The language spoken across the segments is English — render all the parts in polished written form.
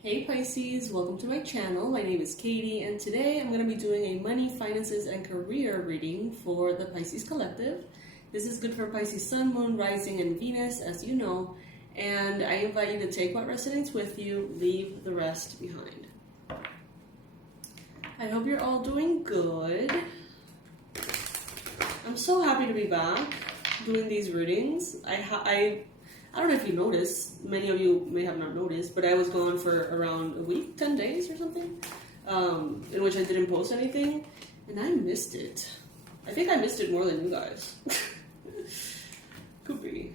Hey Pisces, welcome to my channel. My name is Katie and today I'm going to be doing a money, finances, and career reading for the Pisces Collective. This is good for Pisces Sun, Moon, Rising, and Venus, as you know, and I invite you to take what resonates with you, leave the rest behind. I hope you're all doing good. I'm so happy to be back doing these readings. I don't know if you noticed, many of you may have not noticed, but I was gone for around a week, 10 days or something, in which I didn't post anything, and I missed it. I think I missed it more than you guys. Could be.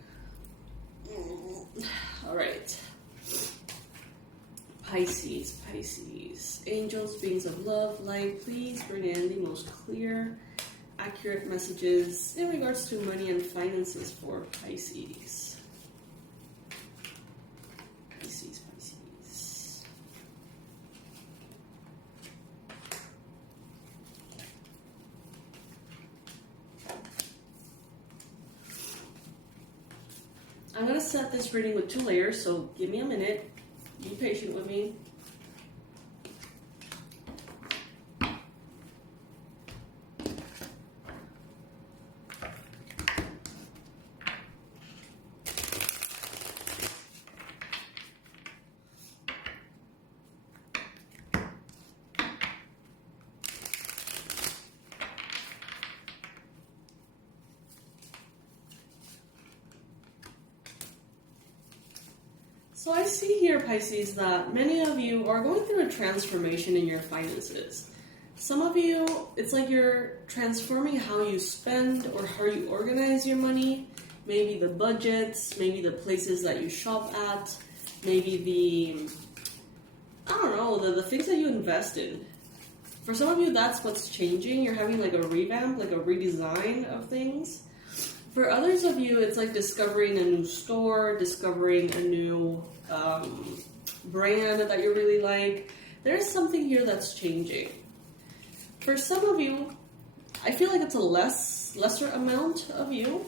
Alright. Pisces. Angels, beings of love, light, please bring in the most clear, accurate messages in regards to money and finances for Pisces. I'm going to set this reading with 2 layers, so give me a minute. Be patient with me. So I see here, Pisces, that many of you are going through a transformation in your finances. Some of you, it's like you're transforming how you spend or how you organize your money, maybe the budgets, maybe the places that you shop at, maybe the things that you invest in. For some of you, that's what's changing. You're having like a revamp, like a redesign of things. For others of you, it's like discovering a new store, discovering a new brand that you really like. There's something here that's changing. For some of you, I feel like it's a lesser amount of you.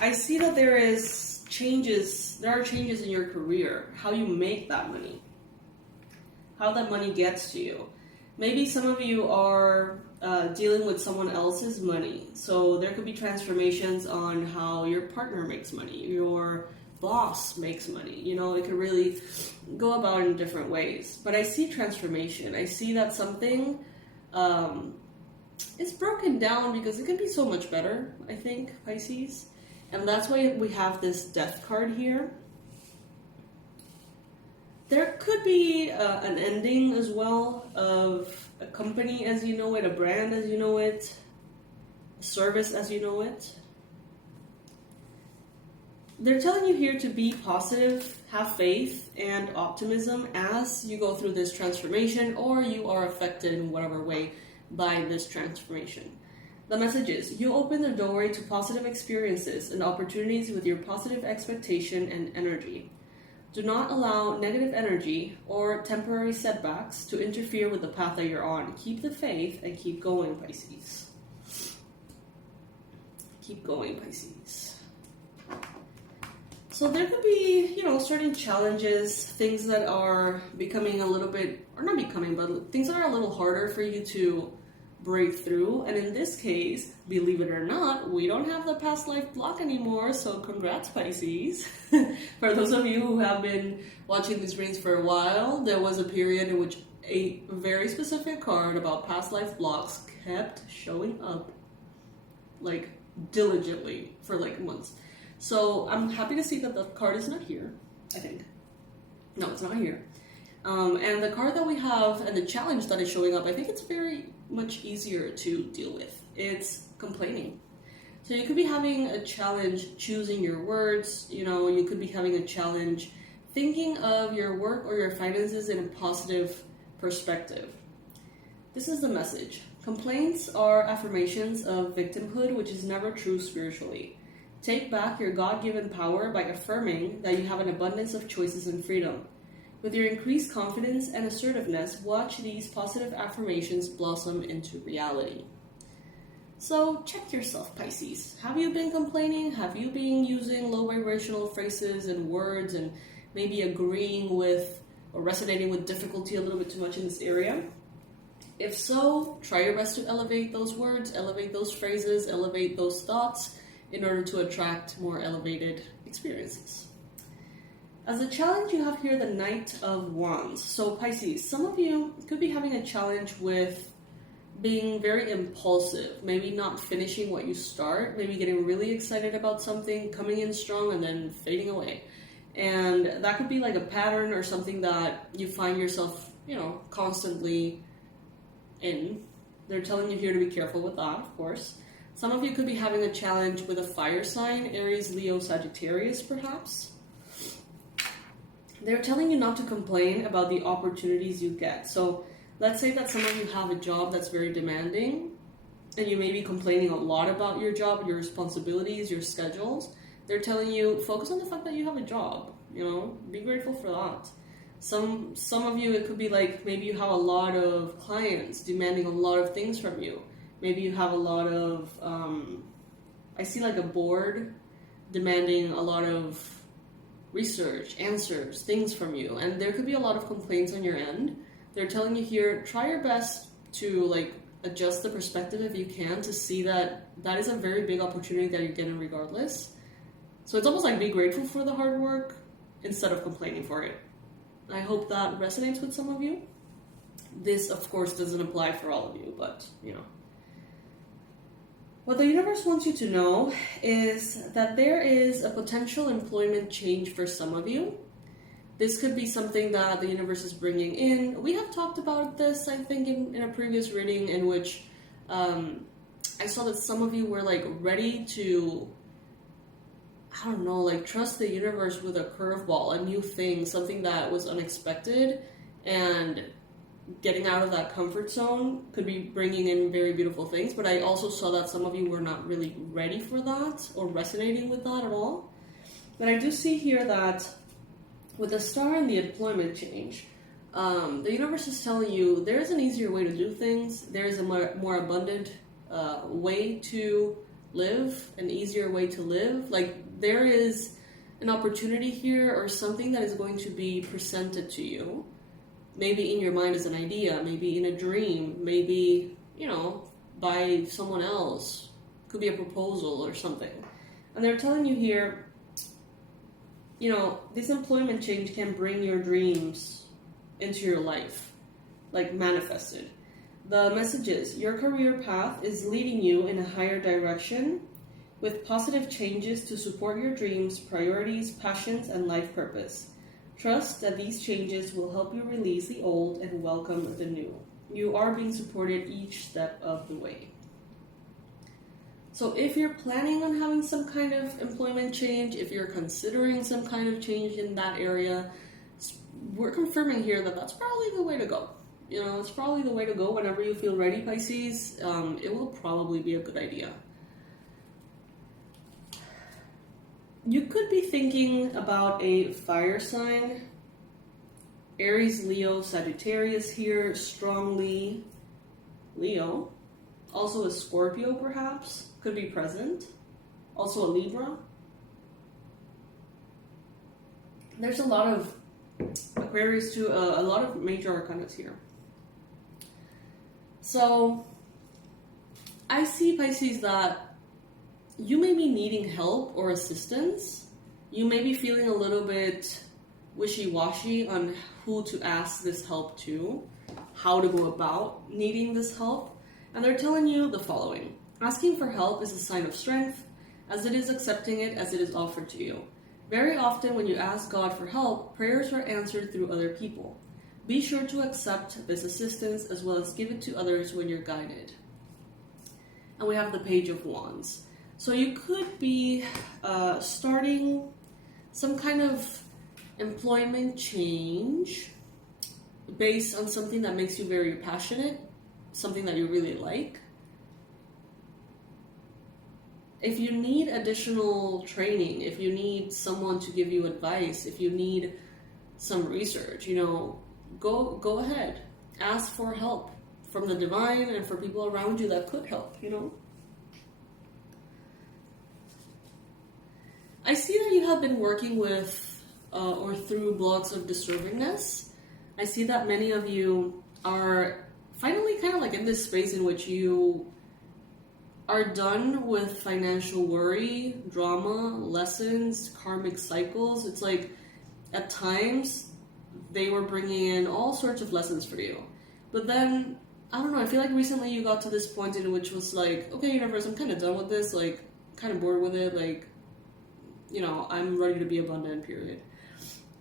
I see that there are changes in your career, how you make that money, how that money gets to you. Maybe some of you are dealing with someone else's money. So there could be transformations on how your partner makes money, your boss makes money. You know, it could really go about in different ways. But I see transformation. I see that something is broken down because it could be so much better, I think, Pisces. And that's why we have this death card here. There could be an ending as well of a company as you know it, a brand as you know it, a service as you know it. They're telling you here to be positive, have faith and optimism as you go through this transformation or you are affected in whatever way by this transformation. The message is, you open the doorway to positive experiences and opportunities with your positive expectation and energy. Do not allow negative energy or temporary setbacks to interfere with the path that you're on. Keep the faith and keep going, Pisces. Keep going, Pisces. So there could be, certain challenges, things that are becoming a little bit, or not becoming, but things that are a little harder for you to break through. And in this case, believe it or not, we don't have the past life block anymore, so congrats, Pisces. For those of you who have been watching these readings for a while, there was a period in which a very specific card about past life blocks kept showing up like diligently for like months. So I'm happy to see that the card is not here, I think. No, it's not here. And the card that we have and the challenge that is showing up, I think it's very much easier to deal with. It's complaining. So you could be having a challenge choosing your words. You could be having a challenge thinking of your work or your finances in a positive perspective. This is the message. Complaints are affirmations of victimhood, which is never true spiritually. Take back your God-given power by affirming that you have an abundance of choices and freedom. With your increased confidence and assertiveness, watch these positive affirmations blossom into reality. So check yourself, Pisces. Have you been complaining? Have you been using low vibrational phrases and words and maybe agreeing with or resonating with difficulty a little bit too much in this area. If so, try your best to elevate those words, elevate those phrases, elevate those thoughts in order to attract more elevated experiences. As a challenge, you have here the Knight of Wands. So Pisces, some of you could be having a challenge with being very impulsive, maybe not finishing what you start, maybe getting really excited about something, coming in strong and then fading away. And that could be like a pattern or something that you find yourself, constantly in. They're telling you here to be careful with that, of course. Some of you could be having a challenge with a fire sign, Aries, Leo, Sagittarius, perhaps. They're telling you not to complain about the opportunities you get. So let's say that some of you have a job that's very demanding, and you may be complaining a lot about your job, your responsibilities, your schedules. They're telling you, focus on the fact that you have a job, be grateful for that. Some of you, it could be like, maybe you have a lot of clients demanding a lot of things from you. Maybe you have a lot of, I see like a board demanding a lot of research, answers, things from you. And there could be a lot of complaints on your end. They're telling you here, try your best to adjust the perspective if you can to see that that is a very big opportunity that you're getting regardless. So it's almost like be grateful for the hard work instead of complaining for it. I hope that resonates with some of you. This, of course, doesn't apply for all of you, but, What the universe wants you to know is that there is a potential employment change for some of you. This could be something that the universe is bringing in. We have talked about this, I think, in a previous reading in which I saw that some of you were ready to, trust the universe with a curveball, a new thing, something that was unexpected, and getting out of that comfort zone could be bringing in very beautiful things. But I also saw that some of you were not really ready for that or resonating with that at all. But I do see here that with the star and the employment change, the universe is telling you there is an easier way to do things. There is a more abundant way to live, an easier way to live. There is an opportunity here or something that is going to be presented to you. Maybe in your mind as an idea, maybe in a dream, maybe, by someone else. Could be a proposal or something. And they're telling you here, this employment change can bring your dreams into your life, manifested. The message is, your career path is leading you in a higher direction with positive changes to support your dreams, priorities, passions, and life purpose. Trust that these changes will help you release the old and welcome the new. You are being supported each step of the way. So if you're planning on having some kind of employment change, if you're considering some kind of change in that area, we're confirming here that that's probably the way to go. It's probably the way to go whenever you feel ready, Pisces. It will probably be a good idea. You could be thinking about a fire sign, Aries, Leo, Sagittarius here, strongly Leo. Also a Scorpio perhaps, could be present. Also a Libra. There's a lot of Aquarius too, a lot of major arcanas here. So, I see, Pisces, that you may be needing help or assistance. You may be feeling a little bit wishy-washy on who to ask this help to, how to go about needing this help. And they're telling you the following. Asking for help is a sign of strength, as it is accepting it as it is offered to you. Very often when you ask God for help, prayers are answered through other people. Be sure to accept this assistance as well as give it to others when you're guided. And we have the Page of Wands. So you could be starting some kind of employment change based on something that makes you very passionate, something that you really like. If you need additional training, if you need someone to give you advice, if you need some research, go ahead. Ask for help from the divine and for people around you that could help, I see that you have been working with or through blocks of deservingness. I see that many of you are finally kind of like in this space in which you are done with financial worry, drama, lessons, karmic cycles. It's like at times they were bringing in all sorts of lessons for you. But then, I don't know, I feel like recently you got to this point in which was like, okay, universe, I'm kind of done with this, like, kind of bored with it, like, you know, I'm ready to be abundant, period.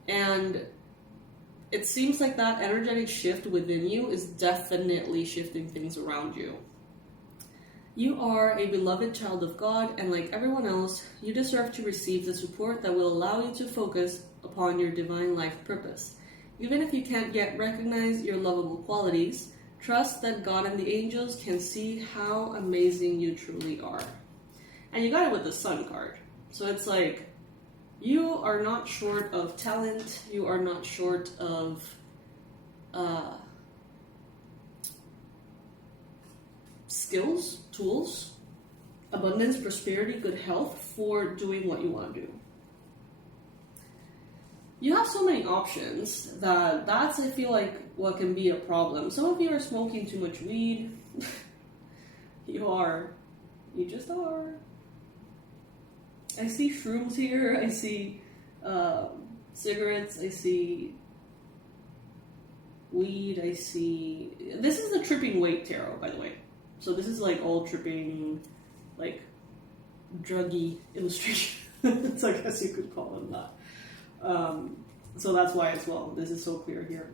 And it seems like that energetic shift within you is definitely shifting things around you. You are a beloved child of God, and like everyone else, you deserve to receive the support that will allow you to focus upon your divine life purpose. Even if you can't yet recognize your lovable qualities, trust that God and the angels can see how amazing you truly are. And you got it with the Sun card. So it's like, you are not short of talent, you are not short of skills, tools, abundance, prosperity, good health for doing what you want to do. You have so many options that's, I feel like, what can be a problem. Some of you are smoking too much weed. You just are. I see shrooms here, I see cigarettes, I see weed, I see... This is the tripping weight tarot, by the way. So this is like all tripping, like, druggy illustration. So I guess you could call them that. So that's why as well, this is so clear here.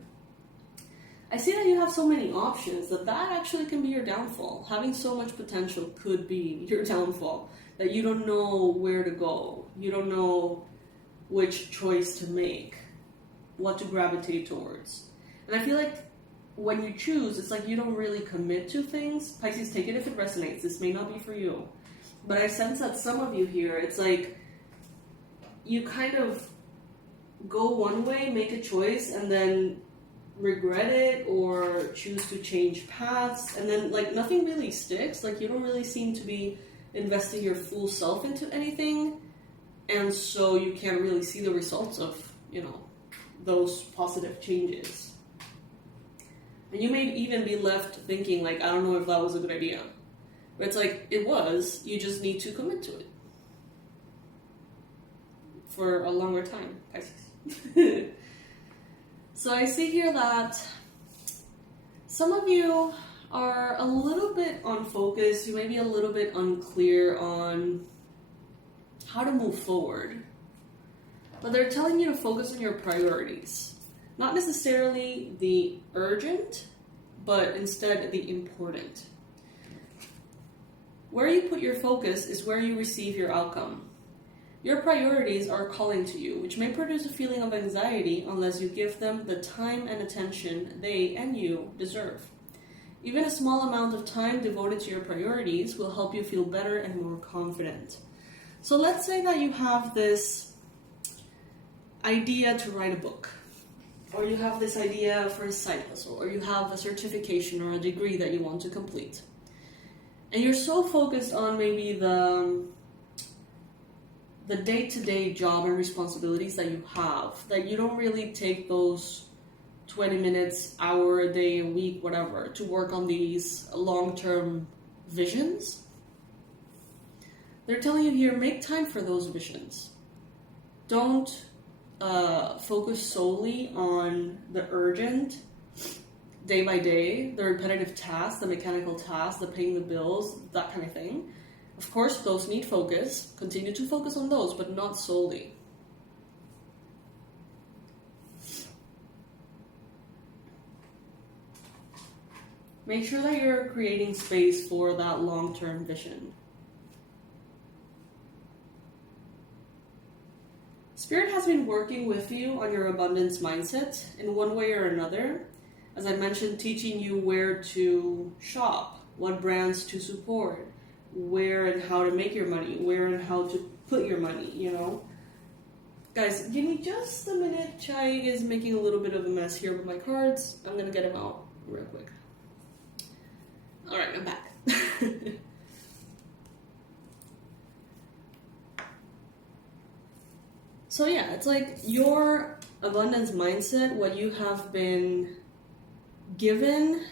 I see that you have so many options that actually can be your downfall. Having so much potential could be your downfall. That you don't know where to go. You don't know which choice to make. What to gravitate towards. And I feel like when you choose, it's like you don't really commit to things. Pisces, take it if it resonates. This may not be for you. But I sense that some of you here, it's like you kind of go one way, make a choice, and then regret it or choose to change paths. And then like nothing really sticks. Like you don't really seem to be investing your full self into anything, and so you can't really see the results of, you know, those positive changes. And you may even be left thinking like, I don't know if that was a good idea. But it's like, it was, you just need to commit to it. For a longer time, Pisces. So I see here that some of you are a little bit unfocused. You may be a little bit unclear on how to move forward. But they're telling you to focus on your priorities. Not necessarily the urgent, but instead the important. Where you put your focus is where you receive your outcome. Your priorities are calling to you, which may produce a feeling of anxiety unless you give them the time and attention they and you deserve. Even a small amount of time devoted to your priorities will help you feel better and more confident. So let's say that you have this idea to write a book, or you have this idea for a side hustle, or you have a certification or a degree that you want to complete. And you're so focused on maybe the day-to-day job and responsibilities that you have that you don't really take those 20 minutes, hour, a day, a week, whatever, to work on these long-term visions. They're telling you here, make time for those visions. Don't focus solely on the urgent, day by day, the repetitive tasks, the mechanical tasks, the paying the bills, that kind of thing. Of course, those need focus. Continue to focus on those, but not solely. Make sure that you're creating space for that long-term vision. Spirit has been working with you on your abundance mindset in one way or another. As I mentioned, teaching you where to shop, what brands to support, where and how to make your money, where and how to put your money, you know. Guys, give me just a minute. Chai is making a little bit of a mess here with my cards. I'm going to get him out real quick. Alright, I'm back. So yeah, it's like your abundance mindset, what you have been given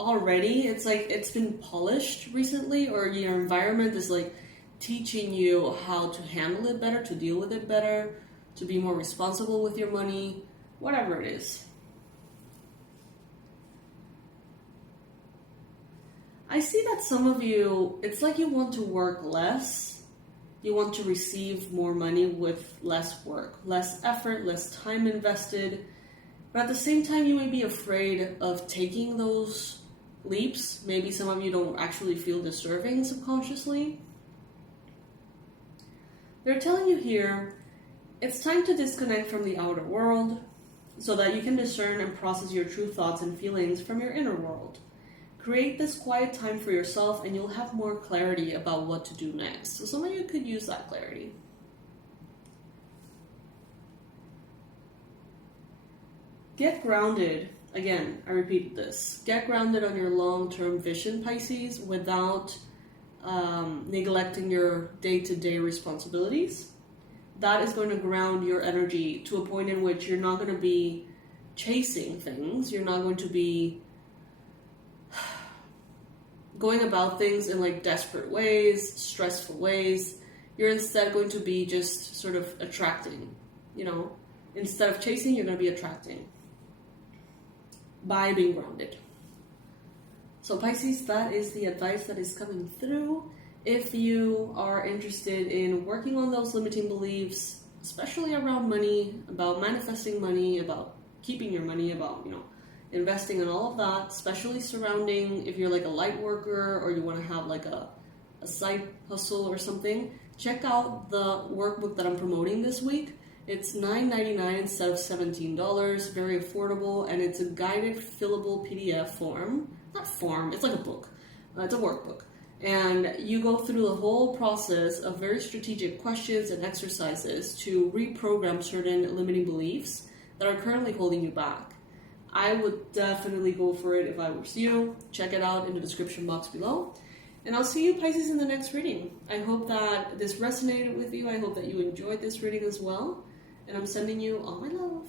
already, it's like it's been polished recently, or your environment is like teaching you how to handle it better, to deal with it better, to be more responsible with your money, whatever it is. I see that some of you, it's like you want to work less. You want to receive more money with less work, less effort, less time invested. But at the same time, you may be afraid of taking those leaps. Maybe some of you don't actually feel deserving subconsciously. They're telling you here, it's time to disconnect from the outer world so that you can discern and process your true thoughts and feelings from your inner world. Create this quiet time for yourself and you'll have more clarity about what to do next. So some of you could use that clarity. Get grounded. Again, I repeat this. Get grounded on your long-term vision, Pisces, without neglecting your day-to-day responsibilities. That is going to ground your energy to a point in which you're not going to be chasing things. You're not going to be going about things in like desperate ways, stressful ways. You're instead going to be just sort of attracting, instead of chasing, you're going to be attracting by being grounded. So Pisces, that is the advice that is coming through. If you are interested in working on those limiting beliefs, especially around money, about manifesting money, about keeping your money, about, investing in all of that, especially surrounding if you're like a light worker or you want to have like a side hustle or something, check out the workbook that I'm promoting this week. It's $9.99 instead of $17, very affordable, and it's a guided fillable PDF form. Not form, it's like a book. It's a workbook. And you go through the whole process of very strategic questions and exercises to reprogram certain limiting beliefs that are currently holding you back. I would definitely go for it if I was you. Check it out in the description box below. And I'll see you, Pisces, in the next reading. I hope that this resonated with you. I hope that you enjoyed this reading as well. And I'm sending you all my love.